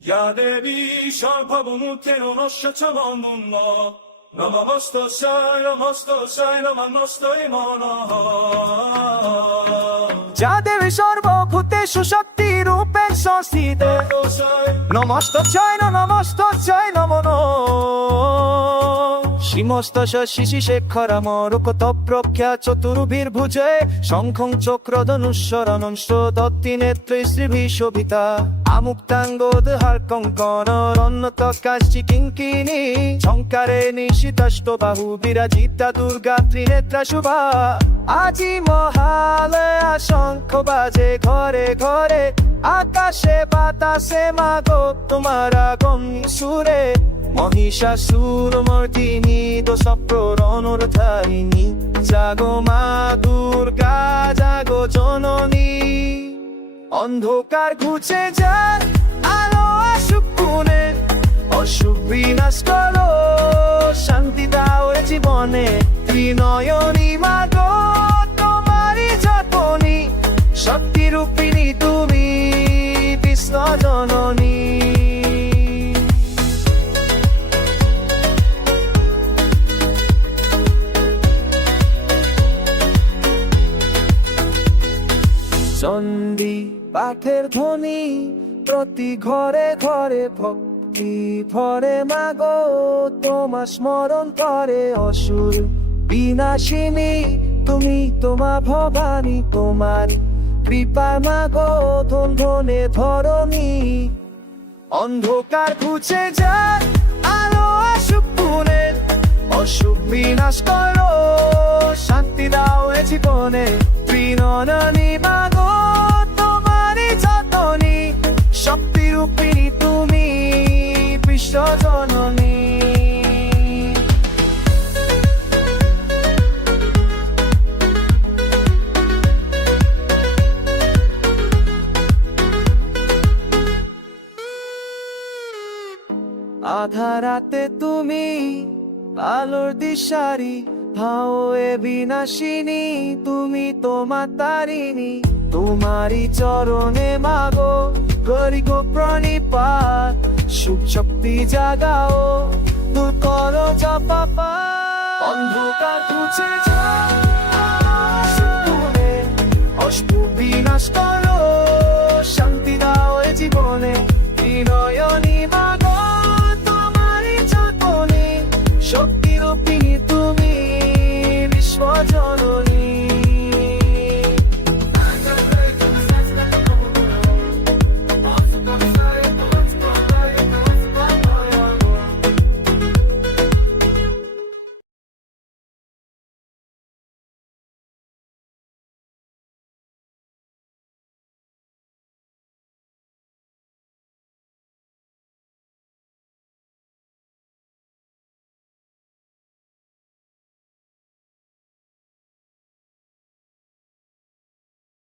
ইয়া দেবী সর্বভূতে নমস্য নমঃ নমস্তস্যায় নমস্তস্যায় নমঃ। যা দেবী সর্বভূতেষু শক্তি রূপেণ সংস্থিতে নমস্তস্যায় নমো শ্রীমস্তস্য শিশিশেখরমরুকতপ্রখ্যা চতুর্ভির্ভুজে শঙ্খং চক্রধনুশ্বরণং দত্তি নেত্রে শ্রীভিः শোভিতা আমুক্তাঙ্গোদহার্কং কনরন্নতকাশ্চি কিঙ্কিনী ঝঙ্কারে নিশিতাষ্টবাহু বিরাজিতা দুর্গা ত্রিনেত্রা শুভা। আজি মহালয়া শঙ্খ বাজে ঘরে ঘরে আকাশে বাতাসে মাগো তোমার আগম সুরে মহিষাসুর মর্দিনী দোষপ্রণরধারিণী জাগো মা দুর্গা জাগো জননী। অন্ধকার ঘুচে যায় আলো আসুক কোণে অসুখ বিনাশ করো শান্তি দাও এ জীবনে ত্রিনয়নী মাগো তোমারই যতনী শক্তি রূপিণী তুমি কৃষ্ণ জননী। চণ্ডী পাঠের ধ্বনি প্রতি ঘরে ঘরে ভক্তি ভরে মাগো তোমার স্মরণ করে অসুর বিনাশিনী তুমি তোমা ভবানী তোমার কৃপা মাগো ধনে ধরণী। অন্ধকার ঘুচে যায় আলো আসুক কোণে অসুখ বিনাশ করো শান্তি দাও এ জীবনে ত্রিনয়নী মাগো তোমারই যতনী শক্তি রূপিণী তুমি বিশ্ব জননী। আধা রাতে তুমি আলোর দিশারি হাও এ বিনাশিনী তুমি তোমার তারিণী তোমারই চরণে মাগো করি গো প্রণিপাত সুখ শক্তি জাগাও দূর করো জপা। অন্ধকার ঘুচে যায় অশুভ বিনাশ করো